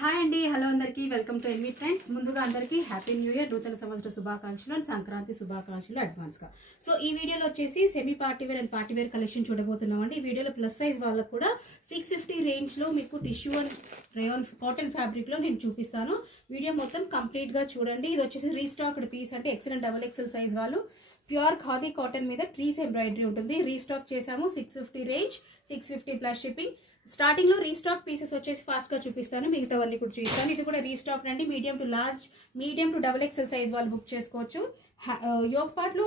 Hi అండి, hello అందరికీ, welcome to N V trends. ముందుగా అందరికీ హ్యాపీ న్యూ ఇయర్, నూతన సంవత్సర శుభాకాంక్షలు అండ్ సంక్రాంతి శుభాకాంక్షలు అడ్వాన్స్గా. సో ఈ వీడియోలో వచ్చేసి semi party wear and party wear collection చూడబోతున్నాం అండి. ఈ వీడియోలో ప్లస్ సైజ్ వాళ్ళకు కూడా 650 రేంజ్లో మీకు టిష్యూ అండ్ రేయాన్ కాటన్ ఫ్యాబ్రిక్లో నేను చూపిస్తాను. వీడియో మొత్తం కంప్లీట్గా చూడండి. ఇది వచ్చేసి రీస్టాక్డ్ పీస్ అంటే ఎక్సెల్ అండ్ XXL సైజ్ వాళ్ళు ప్యూర్ ఖాదీ కాటన్ మీద ట్రీస్ ఎంబ్రాయిడరీ ఉంటుంది. రీస్టాక్ చేసాము 650 రేంజ్, 650 ప్లస్ షిప్పింగ్. స్టార్టింగ్ లో రీస్టాక్ పీసెస్ వచ్చేసి ఫాస్ట్ గా చూపిస్తాను, మిగతావన్నీ కూడా చూపిస్తాను. ఇది కూడా రీస్టాక్ అండి. Medium to large, medium to XXL size వాళ్ళు బుక్ చేసుకోవచ్చు. యోగ్ పార్ట్ లో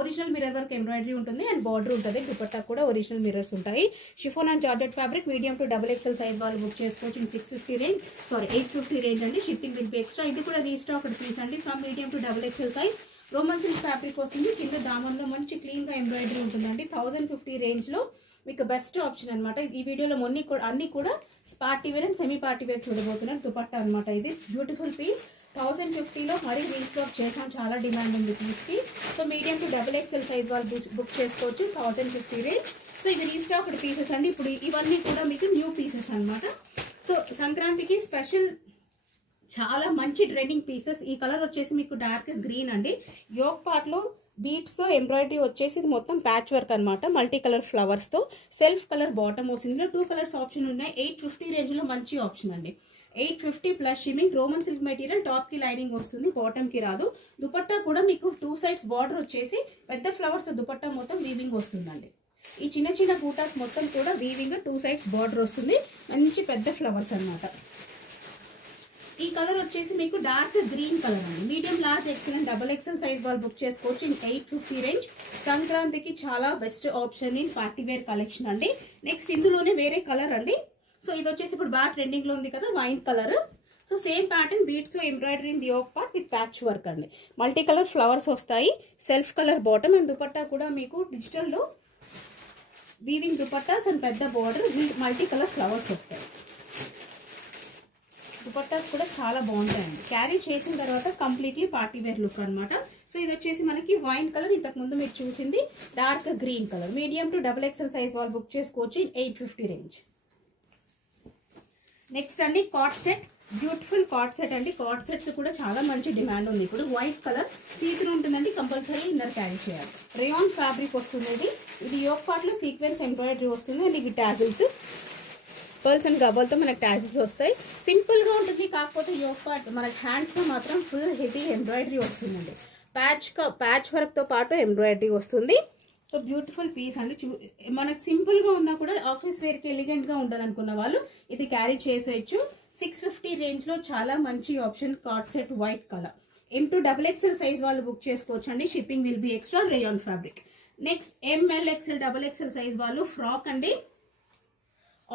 ఒరిజినల్ మిర్రర్ వర్క్ ఎంబ్రాయిడరీ ఉంటుంది అండ్ బార్డర్ ఉంటుంది. దుపట్టా కూడా ఒరిజినల్ మిర్రర్స్ ఉంటాయి. Chiffon and georgette fabric medium to XXL size వాళ్ళు బుక్ చేసుకోవచ్చు. 650 రేంజ్, 850 రేంజ్ అండి. Shipping will be extra. ఇది కూడా రీస్టాక్డ్ పీస్ అండి. From medium to XXL size Roman silk fabric వస్తుంది. కింద దామంలో మంచి క్లీన్ గా ఎంబ్రాయిడరీ ఉంటుందండి. 1050 రేంజ్ లో మీకు బెస్ట్ ఆప్షన్ అనమాట. ఈ వీడియోలో అన్ని కూడా పార్టీవేర్ అండ్ సెమీ పార్టీవేర్ చూడబోతున్నారు. దుపట్టా అనమాట. ఇది బ్యూటిఫుల్ పీస్ 1050లో మరీ రీస్టాక్ చేసాం. చాలా డిమాండ్ ఉంది పీస్కి. So medium to XXL size వాళ్ళు బుక్ చేసుకోవచ్చు. 1050 రేంజ్. సో ఇది రీస్టాక్డ్ పీసెస్ అండి. ఇప్పుడు ఇవన్నీ కూడా మీకు న్యూ పీసెస్ అనమాట. సో సంక్రాంతికి స్పెషల్ చాలా మంచి ట్రెండింగ్ పీసెస్. ఈ కలర్ వచ్చేసి మీకు డార్క్ గ్రీన్ అండి. యోగ్ పార్ట్ లో బీట్స్ తో ఎంబ్రాయిడరీ వచ్చేసి ఇది మొత్తం ప్యాచ్ వర్క్ అనమాట. మల్టీ కలర్ ఫ్లవర్స్ తో సెల్ఫ్ కలర్ బాటమ్ వస్తుంది. ఇందులో 2 కలర్స్ ఆప్షన్ ఉన్నాయి. 850 రేంజ్ లో మంచి ఆప్షన్ అండి. 850 plus shimming roman silk material. Top కి లైనింగ్ వస్తుంది, బాటమ్ కి రాదు. దుపట్టా కూడా మీకు 2 సైడ్స్ బార్డర్ వచ్చేసి పెద్ద ఫ్లవర్స్ దుపట్టా మొత్తం వీవింగ్ వస్తుందండి. ఈ చిన్న చిన్న బూటాస్ మొత్తం కూడా వీవింగ్ 2 సైడ్స్ బార్డర్ వస్తుంది. మంచి పెద్ద ఫ్లవర్స్ అనమాట. ఈ కలర్ వచ్చేసి మీకు డార్క్ గ్రీన్ కలర్ అండి. Medium large XL and XXL size వాళ్ళు బుక్ చేసుకోవచ్చు. 850 రేంజ్. సంక్రాంతికి చాలా best option in party wear collection అండి. నెక్స్ట్ ఇందులోనే వేరే కలర్ అండి. సో ఇది వచ్చేసి ఇప్పుడు బాగా ట్రెండింగ్ లో ఉంది కదా, wine colour. So same pattern beads embroidery in the yoke part with patch work అండి. మల్టీ కలర్ ఫ్లవర్స్ వస్తాయి. Self colour bottom and dupatta కూడా మీకు డిజిటల్లో వీవింగ్ దుపట్టాస్ అండ్ పెద్ద బార్డర్ మల్టీ కలర్ ఫ్లవర్స్ వస్తాయి. దుపట్టాస్ కూడా చాలా బాగుంటాయండి. క్యారీ చేసిన తర్వాత కంప్లీట్లీ పార్టీవేర్ లుక్ అనమాట. సో ఇది వచ్చేసి మనకి వైన్ కలర్. ఇంతకు ముందు మీరు చూసింది dark green colour. Medium to XXL size వాళ్ళు బుక్ చేసుకోవచ్చు. 850 రేంజ్. నెక్స్ట్ అండి coord set. Beautiful coord set అండి. కాట్ సెట్స్ కూడా చాలా మంచి డిమాండ్ ఉంది. ఇప్పుడు వైట్ కలర్ సీత్రూ ఉంటుందండి. కంపల్సరీ ఇన్నర్ క్యారీ చేయాలి. రేయాన్ ఫ్యాబ్రిక్ వస్తుంది. ఇది యోగ్ పార్ట్ లో సీక్వెన్స్ ఎంబ్రాయిడరీ వస్తుంది అండ్ ఇవి టాజిల్స్ పర్ల్స్ అండ్ గవ్వలతో మనకు ట్యాజిల్స్ వస్తాయి. సింపుల్ గా ఉంటుంది. కాకపోతే యోగ్ పార్ట్ మనకి హ్యాండ్స్ లో మాత్రం ఫుల్ హెవీ ఎంబ్రాయిడరీ వస్తుందండి. ప్యాచ్ వర్క్ తో పాటు ఎంబ్రాయిడరీ వస్తుంది. సో బ్యూటిఫుల్ పీస్ అండి. మనకు సింపుల్ గా ఉన్నా కూడా ఆఫీస్ వేర్ కి ఎలిగెంట్ గా ఉండాలనుకున్న వాళ్ళు ఇది క్యారీ చేసేయచ్చు. 650 రేంజ్ లో చాలా మంచి option card set white colour. M to XXL size వాళ్ళు బుక్ చేసుకోవచ్చు అండి. Shipping will be extra. Rayon fabric. Next ML XL XXL size వాళ్ళు ఫ్రాక్ అండి.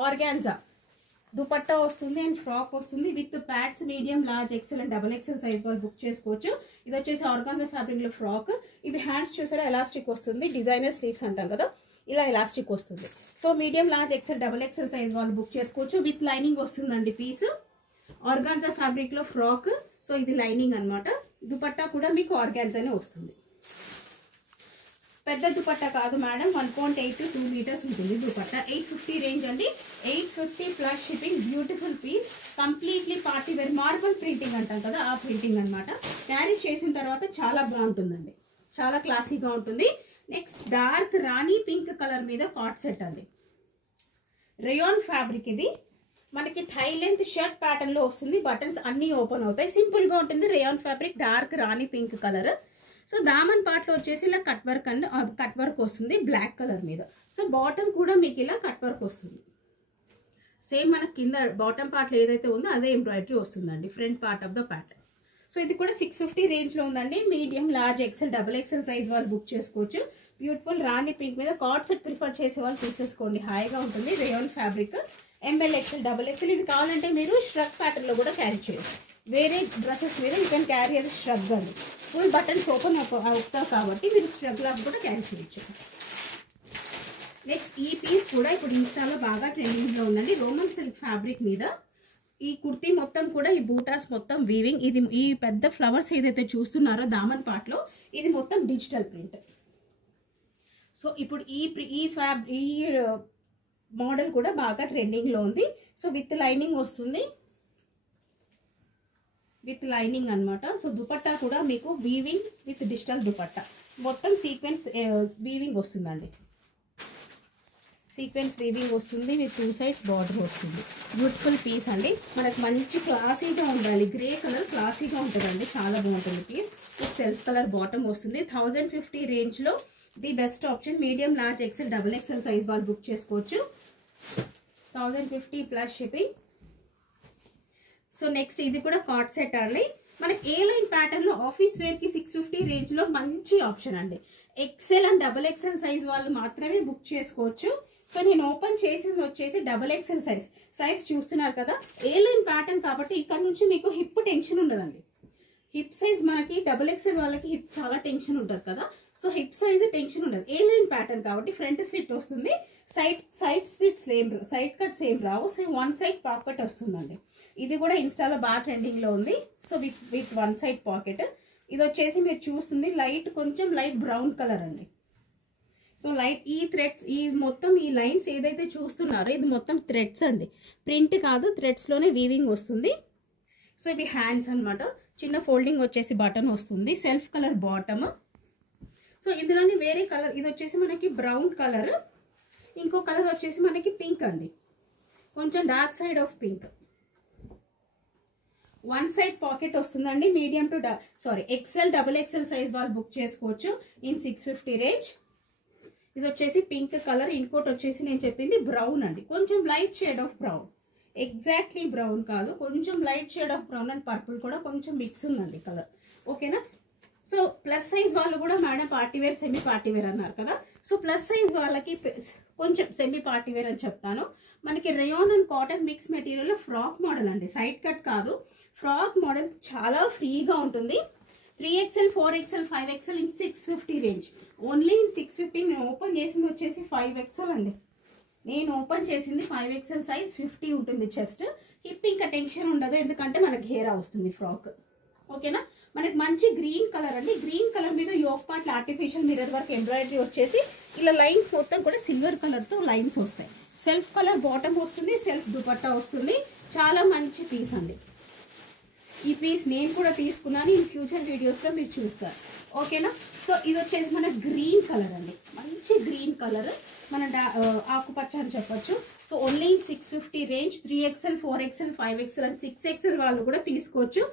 ఆర్గాన్జా దుపట్టా వస్తుంది అండ్ ఫ్రాక్ వస్తుంది with pods. Medium large XL and XXL size వాళ్ళు book చేసుకోవచ్చు. ఇది వచ్చేసి ఆర్గాన్జా ఫ్యాబ్రిక్ లో ఫ్రాక్. ఇవి హ్యాండ్స్ చూసారా ఎలాస్టిక్ వస్తుంది. డిజైనర్ స్లీవ్స్ అంటాం కదా, ఇలా ఎలాస్టిక్ వస్తుంది. So medium large XL XXL size వాళ్ళు బుక్ చేసుకోవచ్చు. విత్ లైనింగ్ వస్తుందండి పీస్. ఆర్గాన్జా ఫ్యాబ్రిక్ లో ఫ్రాక్. సో ఇది లైనింగ్ అనమాట. దుపట్టా కూడా మీకు ఆర్గాన్జానే వస్తుంది. పెద్ద దుపట్టా కాదు మేడం, 1.8 to 2 మీటర్స్ ఉంటుంది దుపట్టా. 850 రేంజ్ అండి. 850 plus shipping. Beautiful piece. Completely party wear marble printing అంటాం కదా, ఆ ప్రింటింగ్ అనమాట. క్యారీ చేసిన తర్వాత చాలా బాగుంటుందండి. చాలా క్లాసీగా ఉంటుంది. నెక్స్ట్ డార్క్ రాణి పింక్ కలర్ మీద కాట్ సెట్ అండి. Rayon fabric. ఇది మనకి థై లెంత్ షర్ట్ ప్యాటర్న్ లో వస్తుంది. బటన్స్ అన్ని ఓపెన్ అవుతాయి. సింపుల్ గా ఉంటుంది. రేయాన్ ఫ్యాబ్రిక్ డార్క్ రాణి pink colour. So Daman part లో వచ్చేసి ఇలా cut work and cut work వస్తుంది బ్లాక్ కలర్ మీద. సో బాటమ్ కూడా మీకు ఇలా కట్ వర్క్ వస్తుంది. సేమ్ మన కింద బాటమ్ పార్ట్ లో ఏదైతే ఉందో అదే ఎంబ్రాయిడరీ వస్తుందండి front part of the pattern. So ఇది కూడా 650 రేంజ్ లో ఉందండి. Medium large XL XXL size వాళ్ళు బుక్ చేసుకోవచ్చు. బ్యూటిఫుల్ రాణి పింక్ మీద కార్డ్ సెట్ ప్రిఫర్ చేసే వాళ్ళు తీసేసుకోండి. హాయిగా ఉంటుంది. Rayon fabric. ML XL XXL. ఇది కావాలంటే మీరు ష్రగ్ ప్యాటర్న్ లో కూడా క్యారీ చేయొచ్చు. వేరే డ్రెస్సెస్ మీద యూ కెన్ క్యారీ అది ష్రగ్ అండి. ఫుల్ బటన్స్ ఓపెన్ అవుతాయి కాబట్టి మీరు ష్రగ్ లాగా కూడా క్యారీ చేయొచ్చు. నెక్స్ట్ ఈ పీస్ కూడా ఇప్పుడు ఇన్స్టాలో బాగా ట్రెండింగ్ లో ఉందండి. రోమన్ సిల్క్ ఫ్యాబ్రిక్ మీద ఈ కుర్తీ మొత్తం కూడా ఈ బూటాస్ మొత్తం వీవింగ్. ఇది ఈ పెద్ద ఫ్లవర్స్ ఏదైతే చూస్తున్నారో దామన్ పార్ట్ లో ఇది మొత్తం డిజిటల్ ప్రింట్. సో ఇప్పుడు ఈ మోడల్ కూడా బాగా ట్రెండింగ్ లో ఉంది. సో విత్ లైనింగ్ వస్తుంది. విత్ లైనింగ్ అనమాట. సో దుపట్టా కూడా మీకు వీవింగ్ విత్ డిజిటల్ దుపట్టా, మొత్తం సీక్వెన్స్ వీవింగ్ వస్తుందండి. సీక్వెన్స్ వీవింగ్ వస్తుంది విత్ 2 సైడ్స్ బార్డర్ వస్తుంది. బ్యూటిఫుల్ పీస్ అండి. మనకు మంచి క్లాసీగా ఉండాలి, గ్రే కలర్ క్లాసీగా ఉంటుందండి, చాలా బాగుంటుంది piece. With self colour bottom వస్తుంది. 1050 రేంజ్లో the best option. Medium, large, XL, double XL size వాళ్ళు బుక్ చేసుకోవచ్చు. 1050 ప్లస్ షిప్పింగ్. సో నెక్స్ట్ ఇది కూడా కార్డ్ సెట్ అండి. మనకి ఏ లైన్ ప్యాటర్న్లో ఆఫీస్ వేర్కి 650 రేంజ్లో మంచి ఆప్షన్ అండి. XL and double XL size వాళ్ళు మాత్రమే బుక్ చేసుకోవచ్చు. సో నేను ఓపెన్ చేసింది వచ్చేసి డబుల్ ఎక్సెల్ సైజ్ చూస్తున్నారు కదా, ఏ లైన్ ప్యాటర్న్ కాబట్టి ఇక్కడ నుంచి మీకు హిప్ టెన్షన్ ఉండదండి. హిప్ సైజ్ మనకి డబుల్ ఎక్సెల్ వాళ్ళకి హిప్ చాలా టెన్షన్ ఉంటుంది కదా, సో హిప్ సైజ్ టెన్షన్ ఉండదు. ఏ లైన్ ప్యాటర్న్ కాబట్టి ఫ్రంట్ స్లిట్ వస్తుంది, సైడ్ స్లిట్స్ సైడ్ కట్స్ ఏం రావు. సో 1 సైడ్ పాకెట్ వస్తుందండి. ఇది కూడా ఇన్స్టాలో బాగా ట్రెండింగ్లో ఉంది. So with 1 side pocket. ఇది వచ్చేసి మీరు చూస్తుంది కొంచెం లైట్ బ్రౌన్ కలర్ అండి. సో లైట్ ఈ థ్రెడ్స్, ఈ మొత్తం ఈ లైన్స్ ఏదైతే చూస్తున్నారో ఇది మొత్తం థ్రెడ్స్ అండి, ప్రింట్ కాదు, థ్రెడ్స్లోనే వీవింగ్ వస్తుంది. సో ఇవి హ్యాండ్స్ అనమాట. చిన్న ఫోల్డింగ్ వచ్చేసి బటన్ వస్తుంది, సెల్ఫ్ కలర్ బాటమ్. సో ఇందులోని వేరే కలర్, ఇది వచ్చేసి మనకి బ్రౌన్ కలర్, ఇంకో కలర్ వచ్చేసి మనకి పింక్ అండి, కొంచెం dark side of pink. 1 side pocket వస్తుందండి. Medium to XL, double XL size వాళ్ళు బుక్ చేసుకోవచ్చు ఇన్ 650 రేంజ్. ఇది వచ్చేసి పింక్ కలర్. ఇంకోటి వచ్చేసి నేను చెప్పింది బ్రౌన్ అండి, కొంచెం light shade of brown, exactly brown కాదు, కొంచెం light shade of brown and purple కూడా కొంచెం మిక్స్ ఉందండి కలర్. ఓకేనా. సో ప్లస్ సైజ్ వాళ్ళు కూడా మేడం పార్టీవేర్, సెమీ పార్టీవేర్ అన్నారు కదా, సో ప్లస్ సైజ్ వాళ్ళకి కొంచెం సెమీ పార్టీవేర్ అని చెప్తాను. మనకి rayon and cotton mix material frock model అండి, సైడ్ కట్ కాదు, ఫ్రాక్ మోడల్ చాలా ఫ్రీగా ఉంటుంది. 3XL, 4XL, 5XL in 650 range. Only in 650. నేను ఓపెన్ చేసింది వచ్చేసి 5XL అండి. నేను ఓపెన్ చేసింది 5XL సైజ్, 50 ఉంటుంది చెస్ట్. హిప్ ఇంకా టెన్షన్ ఉండదు, ఎందుకంటే మనకి హెయిర్ వస్తుంది ఫ్రాక్. ఓకేనా. మనకి మంచి గ్రీన్ కలర్ అండి. గ్రీన్ కలర్ మీద yoke part artificial mirror work embroidery వచ్చేసి ఇలా లైన్స్ మొత్తం కూడా సిల్వర్ కలర్తో లైన్స్ వస్తాయి. సెల్ఫ్ కలర్ బాటమ్ వస్తుంది, సెల్ఫ్ దుపట్టా వస్తుంది. చాలా మంచి పీస్ అండి. ఈ పీస్ నేను కూడా తీసుకున్నాను, ఇన్ ఫ్యూచర్ వీడియోస్లో మీరు చూస్తారు. ఓకేనా. సో ఇది వచ్చేసి మన గ్రీన్ కలర్ అండి, మంచి గ్రీన్ కలర్, మన ఆకుపచ్చ అని చెప్పొచ్చు. So only 650 range. 3XL, 4XL, 5XL and 6XL వాళ్ళు కూడా తీసుకోవచ్చు.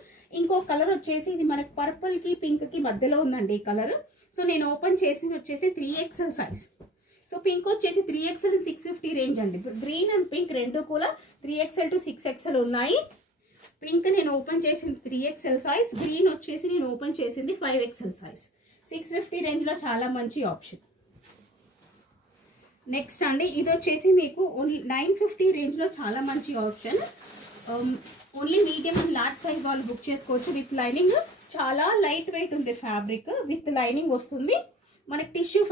ఇంకో కలర్ వచ్చేసి ఇది మనకి పర్పుల్కి పింక్కి మధ్యలో ఉందండి ఈ కలర్. సో నేను ఓపెన్ చేసింది వచ్చేసి 3XL సైజ్. సో పింక్ వచ్చేసి 3XL అండ్ 650 రేంజ్ అండి. గ్రీన్ అండ్ పింక్ రెండు కూడా 3XL to 6XL ఉన్నాయి. పింక్ నేను ఓపెన్ చేసింది 3XL సైజ్, గ్రీన్ వచ్చేసి నేను ఓపెన్ చేసింది 5XL సైజ్. 650 రేంజ్లో చాలా మంచి ఆప్షన్. నెక్స్ట్ అండి ఇది వచ్చేసి మీకు ఓన్లీ 950 రేంజ్లో చాలా మంచి option. Only medium and large size వాళ్ళు బుక్ చేసుకోవచ్చు విత్ లైనింగ్. చాలా లైట్ వెయిట్ ఉంది ఫ్యాబ్రిక్, విత్ లైనింగ్ వస్తుంది. మనకి టిష్యూ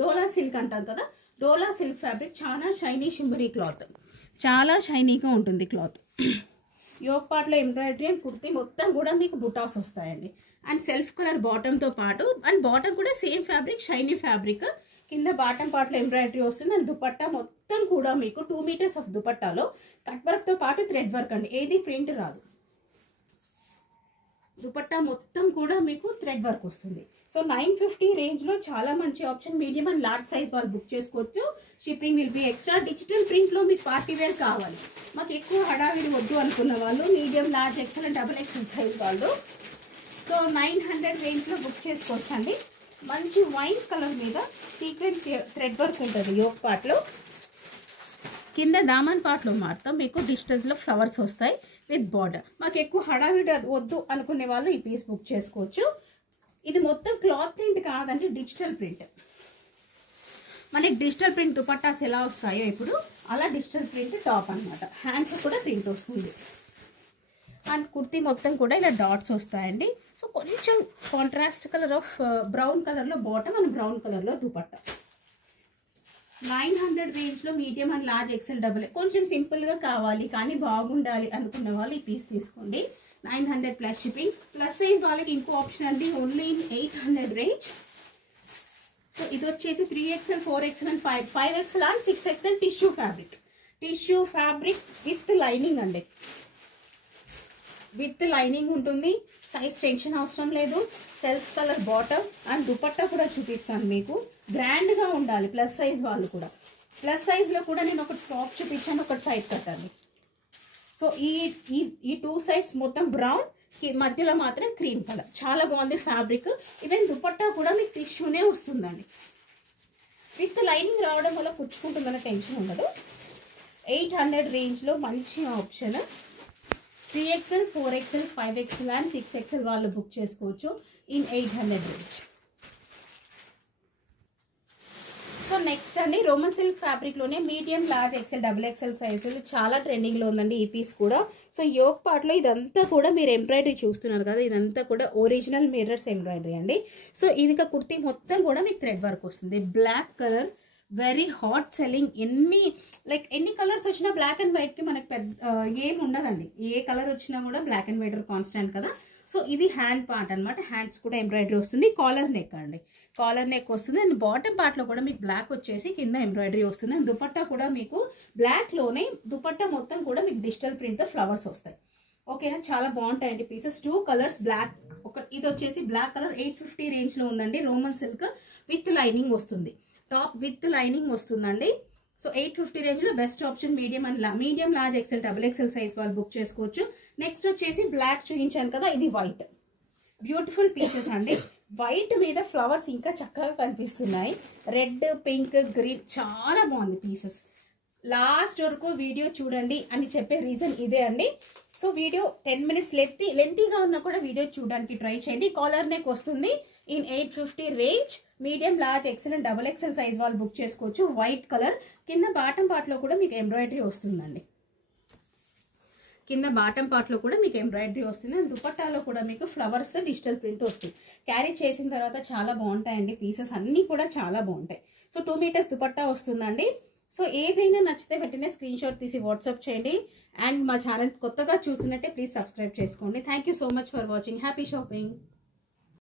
డోలా సిల్క్ అంటాం కదా, డోలా సిల్క్ ఫ్యాబ్రిక్, చాలా షైనీ షిమ్మరీ క్లాత్, చాలా షైనీగా ఉంటుంది క్లాత్. యోక్ పార్ట్లో ఎంబ్రాయిడరీ అండ్ కుర్తీ మొత్తం కూడా మీకు బుటాస్ వస్తాయండి. అండ్ సెల్ఫ్ కలర్ బాటంతో పాటు, అండ్ బాటమ్ కూడా సేమ్ ఫ్యాబ్రిక్, షైనీ ఫ్యాబ్రిక్. కింద బాటమ్ పార్ట్లో ఎంబ్రాయిడరీ వస్తుంది. అండ్ దుపట్టా మొత్తం కూడా మీకు 2 మీటర్స్ ఆఫ్ దుపట్టాలో కట్ వర్క్తో పాటు థ్రెడ్ వర్క్ అండి, ఏది ప్రింట్ రాదు. దుపట్టా మొత్తం కూడా మీకు థ్రెడ్ వర్క్ వస్తుంది. సో 950 రేంజ్లో చాలా మంచి option. Medium and large size వాళ్ళు బుక్ చేసుకోవచ్చు. Shipping will be extra. Digital ప్రింట్లో మీకు పార్టీ వేర్ కావాలి, మాకు ఎక్కువ హడావిడి వద్దు అనుకున్న వాళ్ళు medium, large, XL and double XL size వాళ్ళు సో 900 రేంజ్లో బుక్ చేసుకోవచ్చు అండి. మంచి వైట్ కలర్ మీద సీక్వెన్స్ థ్రెడ్ వర్క్ ఉంటుంది యోక్ పార్ట్లో. కింద దామన్ పార్ట్లో మాత్రం మీకు డిజిటల్స్లో ఫ్లవర్స్ వస్తాయి విత్ బార్డర్. మాకు ఎక్కువ హడావిడి వద్దు అనుకునే వాళ్ళు ఈ పీస్ బుక్ చేసుకోవచ్చు. ఇది మొత్తం క్లాత్ ప్రింట్ కాదండి, డిజిటల్ ప్రింట్. మనకి డిజిటల్ ప్రింట్ దుపట్టాస్ ఎలా వస్తాయో ఇప్పుడు అలా డిజిటల్ ప్రింట్ టాప్ అనమాట. హ్యాండ్స్ కూడా ప్రింట్ వస్తుంది. అండ్ కుర్తీ మొత్తం కూడా ఇలా డాట్స్ వస్తాయండి. సో కొంచెం కాంట్రాస్ట్ కలర్ ఆఫ్ బ్రౌన్ కలర్లో బాటమ్ అండ్ బ్రౌన్ కలర్లో దుపట్టా. 900 రేంజ్లో medium and large, XL, double. కొంచెం సింపుల్గా కావాలి కానీ బాగుండాలి అనుకున్న వాళ్ళు ఈ పీస్ తీసుకోండి. 900 ప్లస్ షిప్పింగ్. ప్లస్ సైజ్ వాళ్ళకి ఇంకో ఆప్షన్ అండి, ఓన్లీ ఇన్ 800 రేంజ్. సో ఇది వచ్చేసి 3XL, 4XL and 5XL and 6XL tissue fabric with lining అండి. విత్ లైనింగ్ ఉంటుంది. సైజ్ టెన్షన్ అవసరం లేదు. Self colour bottom and dupatta కూడా చూపిస్తాను మీకు. గ్రాండ్గా ఉండాలి ప్లస్ సైజ్ వాళ్ళు కూడా. ప్లస్ సైజ్లో కూడా నేను ఒకటి టాప్ చూపించాను, ఒకటి సైడ్ కట్టాలి. సో ఈ 2 సైడ్స్ మొత్తం బ్రౌన్, మధ్యలో మాత్రం క్రీమ్ కలర్. చాలా బాగుంది ఫ్యాబ్రిక్. ఈవెన్ దుపట్టా కూడా మీకు టిష్యూనే వస్తుందండి. విత్ లైనింగ్ రావడం వల్ల కుచ్చుకుంటుందన్న టెన్షన్ ఉండదు. 800 రేంజ్లో మంచి option. 3XL, 4XL, 5XL and 6XL వాళ్ళు బుక్ చేసుకోవచ్చు ఇన్ 800 రేంజ్. సో నెక్స్ట్ అండి, రోమన్ సిల్క్ ఫ్యాబ్రిక్లోనే మీడియం, లార్జ్, XL, XXL సైజులు చాలా ట్రెండింగ్లో ఉందండి ఈ పీస్ కూడా. సో యోక్ పార్ట్లో ఇదంతా కూడా మీరు ఎంబ్రాయిడరీ చూస్తున్నారు కదా, ఇదంతా కూడా ఒరిజినల్ మిర్రర్స్ ఎంబ్రాయిడరీ అండి. సో ఇది కుర్తీ మొత్తం కూడా మీకు థ్రెడ్ వర్క్ వస్తుంది. Black colour very hot selling. ఎన్ని కలర్స్ వచ్చినా బ్లాక్ అండ్ వైట్కి మనకు ఏం ఉండదండి. ఏ కలర్ వచ్చినా కూడా బ్లాక్ అండ్ వైట్ కాన్స్టాంట్ కదా. సో ఇది హ్యాండ్ పార్ట్ అనమాట. హ్యాండ్స్ కూడా ఎంబ్రాయిడరీ వస్తుంది. కాలర్ నెక్ అండి, కాలర్ నెక్ వస్తుంది. అండ్ బాటమ్ పార్ట్లో కూడా మీకు బ్లాక్ వచ్చేసి కింద ఎంబ్రాయిడరీ వస్తుంది. అండ్ దుపట్టా కూడా మీకు బ్లాక్లోనే దుపట్టా మొత్తం కూడా మీకు డిజిటల్ ప్రింట్తో ఫ్లవర్స్ వస్తాయి. ఓకేనా, చాలా బాగుంటాయండి పీసెస్. 2 కలర్స్ బ్లాక్, ఇది వచ్చేసి బ్లాక్ కలర్ 850 రేంజ్లో ఉందండి. రోమన్ సిల్క్ విత్ లైనింగ్ వస్తుంది. టాప్ విత్ లైనింగ్ వస్తుందండి. సో 850 రేంజ్లో best option. Medium, large, XL, XXL size వాళ్ళు బుక్ చేసుకోవచ్చు. నెక్స్ట్ వచ్చేసి బ్లాక్ చూపించాను కదా, ఇది వైట్. బ్యూటిఫుల్ పీసెస్ అండి. వైట్ మీద ఫ్లవర్స్ ఇంకా చక్కగా కనిపిస్తున్నాయి. రెడ్, పింక్, గ్రీన్ చాలా బాగుంది పీసెస్. లాస్ట్ వరకు వీడియో చూడండి అని చెప్పే రీజన్ ఇదే అండి. సో వీడియో 10 మినిట్స్ లెంతీగా ఉన్నా కూడా వీడియో చూడడానికి ట్రై చేయండి. కాలర్ నెక్ వస్తుంది in 850 range. Medium, large, XL and XXL size వాళ్ళు బుక్ చేసుకోవచ్చు. White colour. కింద బాటమ్ పార్ట్లో కూడా మీకు ఎంబ్రాయిడరీ వస్తుందండి. కింద బాటమ్ పార్ట్లో కూడా మీకు ఎంబ్రాయిడరీ వస్తుంది. అండ్ దుపట్టాలో కూడా మీకు ఫ్లవర్స్ డిజిటల్ ప్రింట్ వస్తుంది. క్యారీ చేసిన తర్వాత చాలా బాగుంటాయండి పీసెస్ అన్నీ కూడా చాలా బాగుంటాయి. సో 2 మీటర్స్ దుపట్టా వస్తుందండి. సో ఏదైనా నచ్చితే వెంటనే స్క్రీన్ షాట్ తీసి వాట్సాప్ చేయండి. అండ్ మా ఛానల్ కొత్తగా చూస్తున్నట్టే ప్లీజ్ సబ్స్క్రైబ్ చేసుకోండి. Thank you so much for watching. Happy shopping.